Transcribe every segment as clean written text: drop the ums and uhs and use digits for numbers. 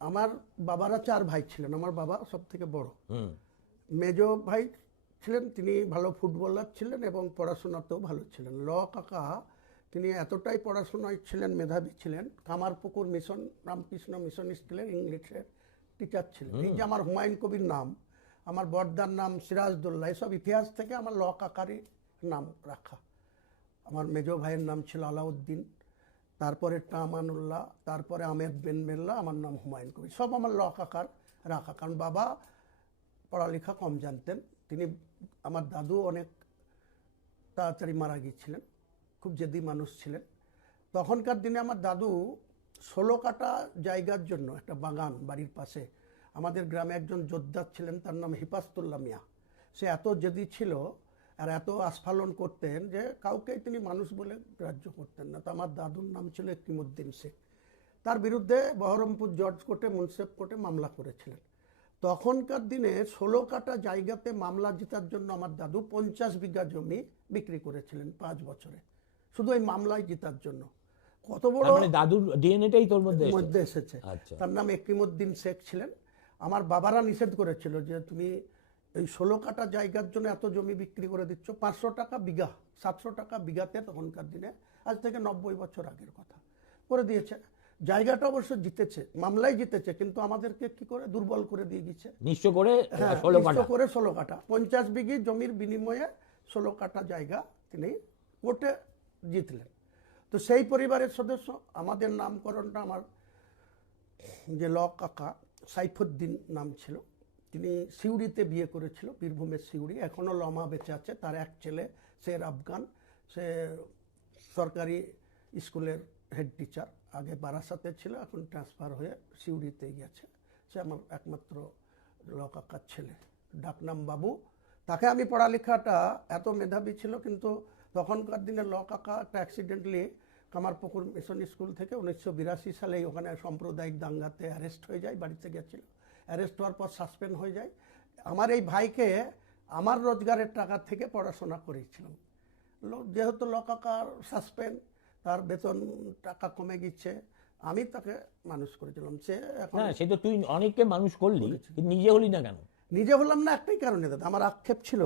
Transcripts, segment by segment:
আমার বাবারা 4 ভাই ছিলেন, আমার বাবা সব থেকে বড়। মেজ ভাই ছিলেন, তিনি ভালো ফুটবলার ছিলেন এবং পড়াশোনাতেও ভালো ছিলেন। কাকা তিনি এতটাই পড়াশোনায় ছিলেন, মেধাবী ছিলেন, কামারপুকুর মিশন রামকৃষ্ণ মিশন স্কুলের ইংলিশের টিচার ছিলেন। এই যে আমার হুমায়ুন কবির নাম, আমার বড়দার নাম সিরাজদৌল্লা, এসব ইতিহাস থেকে আমার কাকারই নাম রাখা। আমার মেজ ভাইয়ের নাম ছিল আলাউদ্দিন, তারপরে আমানুল্লাহ, তারপরে আহমেদ বিন মেল্লা, আমার নাম হুমায়ুন কবির, সব আমার কাকার রাখা। কারণ বাবা পড়ালেখা কম জানতেন, তিনি, আমার দাদু অনেক তাড়াতাড়ি মারা গিয়েছিলেন, খুব জেদি মানুষ ছিলেন। তখনকার দিনে আমার দাদু 16 কাটা জায়গার জন্য একটা বাগান বাড়ির পাশে, আমাদের গ্রামে একজন যোদ্ধা ছিলেন, তার নাম হিপাস্তুল্লাহ মিয়া। সে এত জেদি ছিল আর এত আস্ফালন করতেন যে কাউকেই তিনি মানুষ বলে গ্রাহ্য করতেন না। তো আমার দাদুর নাম ছিল একিমউদ্দিন শেখ। তার বিরুদ্ধে বহরমপুর জজ কোর্টে, মুন্সেফ কোর্টে মামলা করেছিলেন। তখনকার দিনে 16 কাটা জায়গাতে মামলা জেতার জন্য আমার দাদু 50 বিঘা জমি বিক্রি করেছিলেন 5 বছরে, শুধু এই মামলায় জেতার জন্য। কত বড় দাদুর ডিএনএটাই তোর মধ্যে এসেছে। তার নাম একিমউদ্দিন শেখ ছিলেন। আমার বাবারা নিষেধ করেছিল যে তুমি এই 16 কাটা জায়গার জন্য এত জমি বিক্রি করে দিচ্ছ, 500 টাকা বিঘা, 700 টাকা বিঘাতে তখনকার দিনে, আজ থেকে 90 বছর আগের কথা, করে দিয়েছে। জায়গাটা অবশ্য জিতেছে, মামলায় জিতেছে, কিন্তু আমাদেরকে কি করে দুর্বল করে দিয়ে গেছে, নিঃস্ব করে 16 কাটা 50 বিঘি জমির বিনিময়ে 16 কাটা জায়গা তিনি কোর্টে জিতলেন। তো সেই পরিবারের সদস্য। আমাদের নামকরণটা আমার যে কাকা সাইফুদ্দিন নাম ছিল, তিনি সিউড়িতে বিয়ে করেছিল, বীরভূমের সিউড়ি। এখনও মা বেঁচে আছে, তার এক ছেলে শের আফগান, সে সরকারি স্কুলের হেড টিচার, আগে বারাসাতে ছিল, এখন ট্রান্সফার হয়ে সিউড়িতে গেছে। সে আমার একমাত্র কাকার ছেলে, ডাকনাম বাবু। তাকে আমি পড়ালেখাটা, এত মেধাবী ছিল, কিন্তু তখনকার দিনে কাকা একটা অ্যাক্সিডেন্টলি কামারপুকুর মিশন স্কুল থেকে 1982 সালে ওখানে সাম্প্রদায়িক দাঙ্গাতে অ্যারেস্ট হয়ে যায়, বাড়িতে গেছিল। অ্যারেস্ট হওয়ার পর সাসপেন্ড হয়ে যায়। আমার এই ভাইকে আমার রোজগারের টাকা থেকে পড়াশোনা করেছিলাম। যেহেতু কাকার সাসপেন্ড, তার বেতন টাকা কমে গেছে, আমি তাকে মানুষ করেছিলাম। সে তো তুই অনেককে মানুষ করলি, নিজে হলি না কেন? নিজে হলাম না একটাই কারণে দাদা, আমার আক্ষেপ ছিল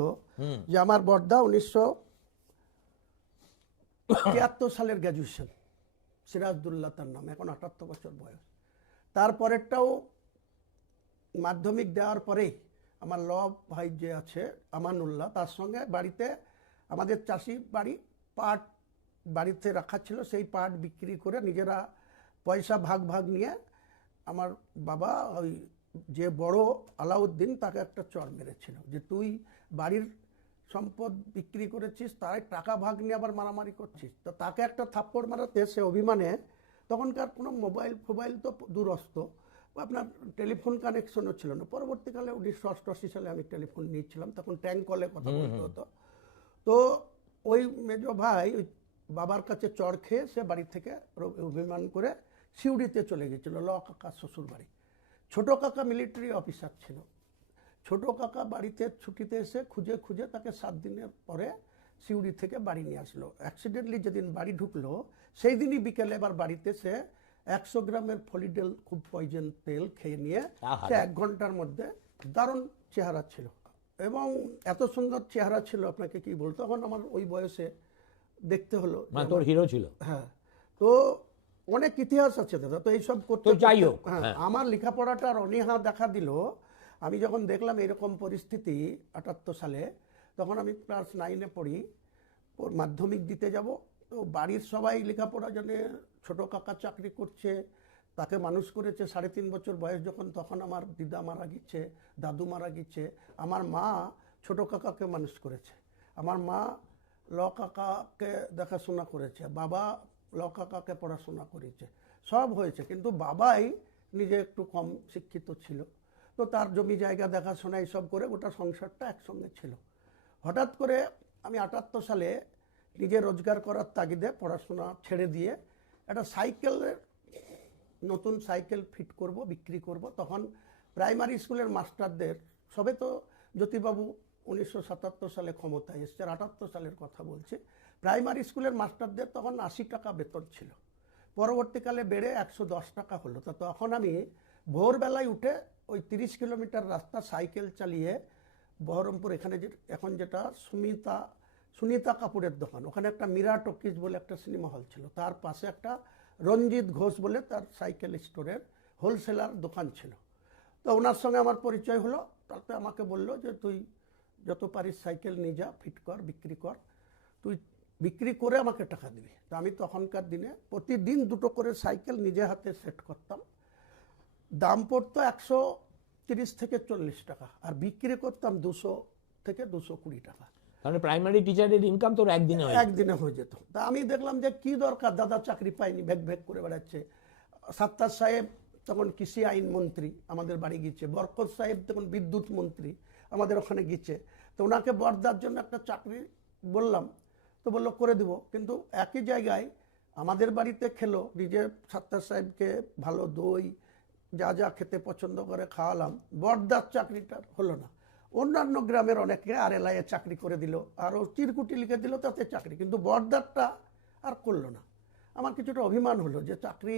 যে আমার বড়দা 1973 সালের গ্র্যাজুয়েশন, সিরাজদৌল্লা তার নাম, এখন 78 বছর বয়স। তারপরেরটাও মাধ্যমিক দেওয়ার পরেই আমার ভাই যে আছে আমানুল্লাহ, তার সঙ্গে বাড়িতে, আমাদের চাষি বাড়ি, পাট বাড়িতে রাখা ছিল, সেই পাট বিক্রি করে নিজেরা পয়সা ভাগ ভাগ নিয়ে আমার বাবা ওই যে বড় আলাউদ্দিন, তাকে একটা চর মেরেছিল যে তুই বাড়ির সম্পদ বিক্রি করেছিস, তাই টাকা ভাগ নিয়ে আবার মারামারি করছিস। তো তাকে একটা থাপ্পড় মারাতে সে অভিমানে, তখনকার কোনো মোবাইল ফোবাইল তো দূরস্থ, আপনার টেলিফোন কানেকশনও ছিল না। পরবর্তীকালে 1988 সালে আমি টেলিফোন নিয়েছিলাম, তখন ট্যাঙ্ক কলে কথা বলতে হতো। তো ওই মেজ ভাই ওই বাবার কাছে চড় খেয়ে সে বাড়ি থেকে অভিমান করে সিউড়িতে চলে গেছিল, কাকার শ্বশুর বাড়ি। ছোট কাকা মিলিটারি অফিসার ছিল। ছোট কাকা বাড়িতে ছুটিতে এসে খুঁজে খুঁজে তাকে 7 দিনের পরে সিউড়ি থেকে বাড়ি নিয়ে আসলো। অ্যাক্সিডেন্টলি যেদিন বাড়ি ঢুকলো, সেই দিনই বিকেলে এবার বাড়িতে সে 100 গ্রামের ফলিডেল, খুব পয়জন তেল খেয়ে নিয়ে সে 1 ঘন্টার মধ্যে দারুণ চেহারা ছিল, এবং এত সুন্দর চেহারা ছিল আপনাকে কি বলতো। তখন আমার ওই বয়সে দেখতে হলো, তোর হিরো ছিল। হ্যাঁ, তো অনেক ইতিহাস আছে দাদা। তো এইসব করতে, যাই হোক, আমার লেখাপড়াটার অনীহা দেখা দিল। আমি যখন দেখলাম এরকম পরিস্থিতি 78 সালে, তখন আমি ক্লাস 9-এ পড়ি, মাধ্যমিক দিতে যাব। তো বাড়ির সবাই লেখাপড়া জানে, ছোট কাকা চাকরি করছে, তাকে মানুষ করেছে 3.5 বছর বয়স যখন, তখন আমার দিদা মারা গেছে, দাদু মারা গেছে। আমার মা ছোট কাকাকে মানুষ করেছে, আমার মা কাকাকে দেখাশোনা করেছে, বাবা কাকাকে পড়াশোনা করেছে, সব হয়েছে। কিন্তু বাবাই নিজে একটু কম শিক্ষিত ছিল, তো তার জমি জায়গা দেখাশোনা এইসব করে গোটা সংসারটা একসঙ্গে ছিল। হঠাৎ করে আমি 78 সালে নিজে রোজগার করার তাগিদে পড়াশোনা ছেড়ে দিয়ে একটা সাইকেলের, নতুন সাইকেল ফিট করব, বিক্রি করব। তখন প্রাইমারি স্কুলের মাস্টারদের, সবে তো জ্যোতিবাবু 1977 সালে ক্ষমতায় এসছে, 78 সালের কথা বলছে, প্রাইমারি স্কুলের মাস্টারদের তখন 80 টাকা বেতন ছিল, পরবর্তীকালে বেড়ে 110 টাকা হলো। তো তখন আমি ভোরবেলায় উঠে ওই 30 কিলোমিটার রাস্তা সাইকেল চালিয়ে বহরমপুর এখানে যে এখন যেটা সুনিতা কাপুরের দোকান, ওখানে একটা মীরা টকিজ বলে একটা সিনেমা হল ছিল, তার পাশে একটা রঞ্জিত ঘোষ বলে তার সাইকেল স্টোরের হোলসেলার দোকান ছিল। তো ওনার সঙ্গে আমার পরিচয় হলো। তারপরে আমাকে বললো যে তুই যত পারিস সাইকেল নিয়ে যা, ফিট কর, বিক্রি কর, তুই বিক্রি করে আমাকে টাকা দিবি। তো আমি তখনকার দিনে প্রতিদিন 2টো করে সাইকেল নিজে হাতে সেট করতাম। দাম পড়তো 130 থেকে 40 টাকা, আর বিক্রি করতাম 200 থেকে 220 টাকা। মানে প্রাইমারি টিচারের ইনকাম তোর একদিনে হয়? একদিনে হয়ে যেত। তা আমি দেখলাম যে কি দরকার, দাদা চাকরি পায়নি, ভেক ভেক করে বেড়াচ্ছে। সাত্তার সাহেব তখন কৃষি আইন মন্ত্রী আমাদের বাড়ি গিয়েছে, বরকত সাহেব তখন বিদ্যুৎ মন্ত্রী আমাদের ওখানে গিয়েছে। তো ওনাকে বর্দার জন্য একটা চাকরি বললাম, তো বললো করে দিব। কিন্তু একই জায়গায় আমাদের বাড়িতে খেলো, নিজে সাত্তার সাহেবকে ভালো দই যা যা খেতে পছন্দ করে খাওয়ালাম, বর্দার চাকরিটা হলো না। অন্যান্য গ্রামের অনেকে RLI এ চাকরি করে দিল, আরও চিরকুটি লিখে দিল তাতে চাকরি, কিন্তু বর্দারটা আর করলো না। আমার কিছুটা অভিমান হলো যে চাকরি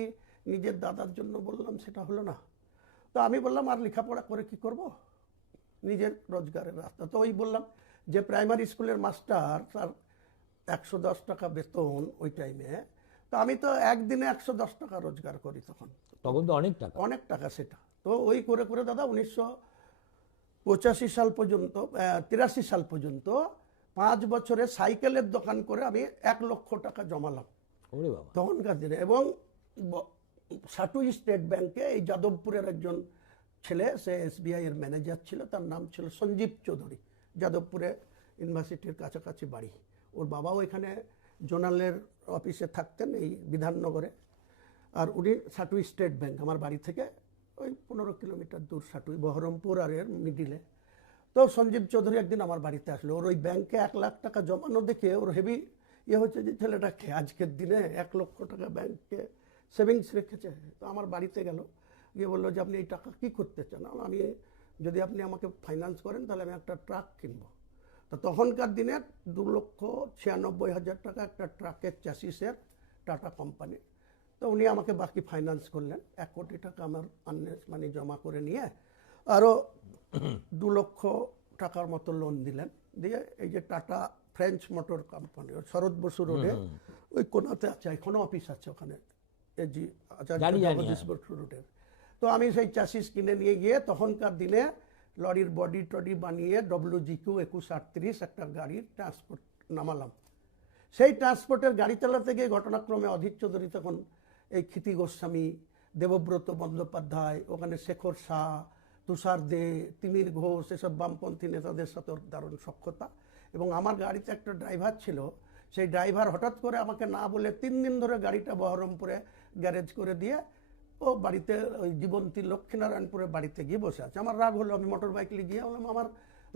নিজের দাদার জন্য বললাম, সেটা হলো না। তো আমি বললাম আর লেখাপড়া করে কি করব, নিজের রোজগারের রাস্তা। তো ওই বললাম যে প্রাইমারি স্কুলের মাস্টার, তার 110 টাকা বেতন ওই টাইমে। তো আমি তো একদিনে 110 টাকা রোজগার করি তখন তো অনেক টাকা, অনেক টাকা সেটা। তো ওই করে করে দাদা 1985 সাল পর্যন্ত 83 সাল পর্যন্ত 5 বছরে সাইকেলের দোকান করে আমি 1 লক্ষ টাকা জমালাম ওরে বাবা তখনকার দিনে। এবং সাটু স্টেট ব্যাংকে এই যাদবপুরের একজন ছেলে, সে SBI এর ম্যানেজার ছিল, তার নাম ছিল সঞ্জীব চৌধুরী, যাদবপুরে ইউনিভার্সিটির কাছাকাছি বাড়ি। ওর বাবাও এখানে জোনালের অফিসে থাকতেন এই বিধাননগরে। আর উনি সাটু স্টেট ব্যাংক আমার বাড়ি থেকে ওই 15 কিলোমিটার দূর, সাটুই বহরমপুর আর এর মিডিলে। তো সঞ্জীব চৌধুরী একদিন আমার বাড়িতে আসলো। ওর ওই ব্যাংকে 1 লাখ টাকা জমানো দেখে ওর হেভি হচ্ছে যে ছেলেটাকে আজকের দিনে 1 লক্ষ টাকা ব্যাংকে সেভিংস রেখেছে। তো আমার বাড়িতে গেল, গিয়ে বললো যে আপনি এই টাকা কী করতে চান? আমি যদি আপনি আমাকে ফাইন্যান্স করেন তাহলে আমি একটা ট্রাক কিনবো। তো তখনকার দিনে 2,96,000 টাকা একটা ট্রাকের চ্যাসিসের, টাটা কোম্পানি। তো উনি আমাকে বাকি ফাইন্যান্স করলেন, 1 কোটি টাকা আমার আর্নেস মানি জমা করে নিয়ে আরও 2 লক্ষ টাকার মতো লোন দিলেন। দিয়ে এই যে টাটা ফ্রেঞ্চ মোটর কোম্পানি শরৎ বসু রোডে ওই কোনাতে আছে, এখনো অফিস আছে ওখানে, এজি আচার্য জগদীশ বসু রোডের। তো আমি সেই চ্যাসিস কিনে নিয়ে গিয়ে তখনকার দিনে লরির বডি টডি বানিয়ে WGQ 2138 একটা গাড়ির ট্রান্সপোর্ট নামালাম। সেই ট্রান্সপোর্টের গাড়ি চালাতে গিয়ে ঘটনাক্রমে অধীর চৌধুরী তখন এই ক্ষিতি গোস্বামী, দেবব্রত বন্দ্যোপাধ্যায়, ওখানে শেখর শাহ, তুষার দে, তিমির ঘোষ, এসব বামপন্থী নেতাদের সাথে দারুণ সখ্যতা। এবং আমার গাড়িতে একটা ড্রাইভার ছিল, সেই ড্রাইভার হঠাৎ করে আমাকে না বলে 3 দিন ধরে গাড়িটা বহরমপুরে গ্যারেজ করে দিয়ে ও বাড়িতে ওই জীবন্তী লক্ষ্মীনারায়ণপুরে বাড়িতে গিয়ে বসে আছে। আমার রাগ হলো, আমি মোটর বাইক নিয়ে গিয়ে বললাম আমার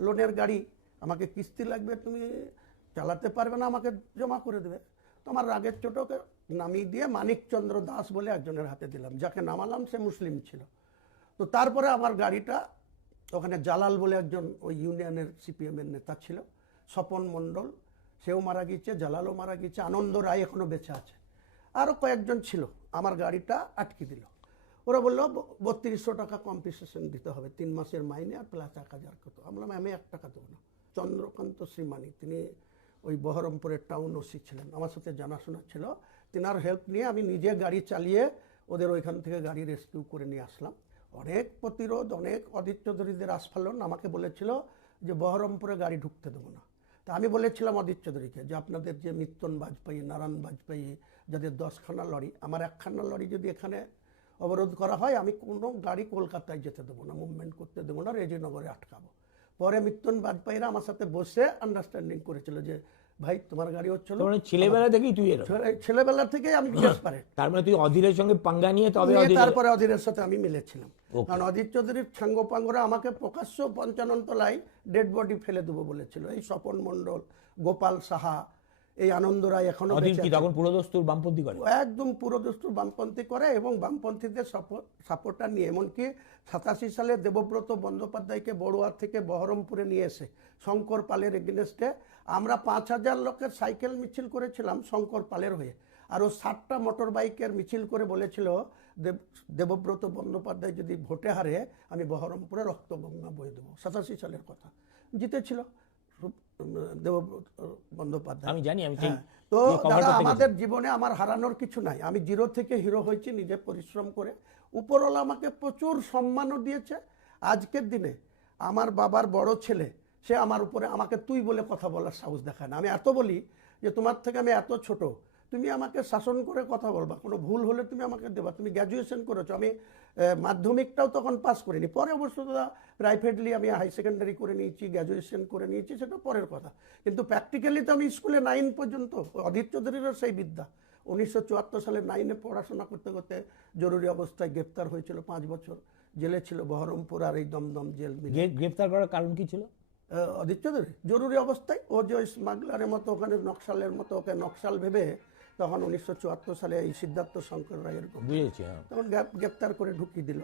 লোনের গাড়ি, আমাকে কিস্তি লাগবে, তুমি চালাতে পারবে না, আমাকে জমা করে দেবে। তো আমার রাগের চোটকে নামিয়ে দিয়ে মানিকচন্দ্র দাস বলে একজনের হাতে দিলাম, যাকে নামালাম সে মুসলিম ছিল। তো তারপরে আমার গাড়িটা ওখানে জালাল বলে একজন ওই ইউনিয়নের CPM-এর নেতা ছিল, স্বপন মণ্ডল, সেও মারা গিয়েছে, জালালও মারা গিয়েছে, আনন্দ রায় এখনও বেঁচে আছে, আরও কয়েকজন ছিল। আমার গাড়িটা আটকে দিল। ওরা বললো 3200 টাকা কম্পেনসেশন দিতে হবে, 3 মাসের মাইনে আর প্লাস 1000 কত। আমরা আমি 1 টাকা দেবো না। চন্দ্রকান্ত শ্রীমানি, তিনি ওই বহরমপুরের টাউন OC ছিলেন, আমার সাথে জানাশোনা ছিল, তিনার হেল্প নিয়ে আমি নিজে গাড়ি চালিয়ে ওদের ওইখান থেকে গাড়ি রেস্কিউ করে নিয়ে আসলাম। অনেক প্রতিরোধ, অনেক অধীর চৌধুরীদের আস্ফালন। আমাকে বলেছিল যে বহরমপুরে গাড়ি ঢুকতে দেবো না। তা আমি বলেছিলাম অধীর চৌধুরীকে যে আপনাদের যে মিত্তন বাজপেয়ী, নারায়ণ বাজপেয়ী, যাদের 10খানা লরি, আমার 1খানা লরি যদি এখানে অবরোধ করা হয়, আমি কোনো গাড়ি কলকাতায় যেতে দেবো না, মুভমেন্ট করতে দেবো না, রেজিনগরে আটকাবো। পরে মিত্তন বাজপেয়ীরা আমার সাথে বসে আন্ডারস্ট্যান্ডিং করেছিল যে ভাই তোমার গাড়ি হচ্ছিল। ছেলেবেলা থেকেই তুই ছেলেবেলা থেকেই আমি ডেসপারেট। তার মানে তুই অধীরের সঙ্গে পাঙ্গা নিয়ে তবে তারপরে অধীরের সাথে আমি মিলেছিলাম। কারণ অধীর চৌধুরীর সাঙ্গপাঙ্গরা আমাকে প্রকাশ্য 55 তলায় ডেড বডি ফেলে দেবো বলেছিল। এই স্বপন মণ্ডল, গোপাল সাহা, এই আনন্দ রায় এখনো তখন পুরোদস্তুর বামপন্থী করে, একদম পুরোদস্তুর বামপন্থী করে এবং বামপন্থীদের সাপোর্টটা নিয়ে, এমনকি 87 সালে দেবব্রত বন্দ্যোপাধ্যায়কে বড়ুয়া থেকে বহরমপুরে নিয়ে এসে শঙ্কর পালের এগেনস্টে আমরা 5000 লোকের সাইকেল মিছিল করেছিলাম শঙ্কর পালের হয়ে। আর ও 60টা মোটর বাইকের মিছিল করে বলেছিল দেবব্রত বন্দ্যোপাধ্যায় যদি ভোটে হারে আমি বহরমপুরে রক্তগঙ্গা বয়ে দেবো। 87 সালের কথা, জিতেছিল দেবব্রত বন্দ্যোপাধ্যায়। আমি জানি, আমি হ্যাঁ, তো দাদা আমাদের জীবনে আমার হারানোর কিছু নাই। আমি জিরো থেকে হিরো হয়েছি নিজে পরিশ্রম করে। উপরওয়ালা আমাকে প্রচুর সম্মানও দিয়েছে। আজকের দিনে আমার বাবার বড় ছেলে, সে আমার উপরে আমাকে তুই বলে কথা বলার সাহস দেখায় না। আমি এত বলি যে তোমার থেকে আমি এত ছোট, তুমি আমাকে শাসন করে কথা বলবা, কোনো ভুল হলে তুমি আমাকে দেবা। তুমি গ্র্যাজুয়েশন করেছো, আমি মাধ্যমিকটাও তখন পাস করিনি। পরে অবশ্য দাদা প্রাইভেটলি আমি হাই সেকেন্ডারি করে নিয়েছি, গ্র্যাজুয়েশন করে নিয়েছি, সেটা পরের কথা। কিন্তু প্র্যাকটিক্যালি তো আমি স্কুলে 9 পর্যন্ত, অধীর চৌধুরীরও সেই বিদ্যা। 1974 সালে 9-এ পড়াশোনা করতে করতে জরুরি অবস্থায় গ্রেপ্তার হয়েছিল, 5 বছর জেলে ছিল বহরমপুর আর এই দমদম জেল মিলে। গ্রেফতার করার কারণ কি ছিল? অধীর চৌধুরী জরুরি অবস্থায় ও যে স্মাগলারের মতো ওখানে নকশালের মতো ওকে নকশাল ভেবে তখন 1974 সালে এই সিদ্ধার্থ শঙ্কর রায়ের বুঝেছি, হ্যাঁ। তখন গ্রেপ্তার করে ঢুকিয়ে দিল।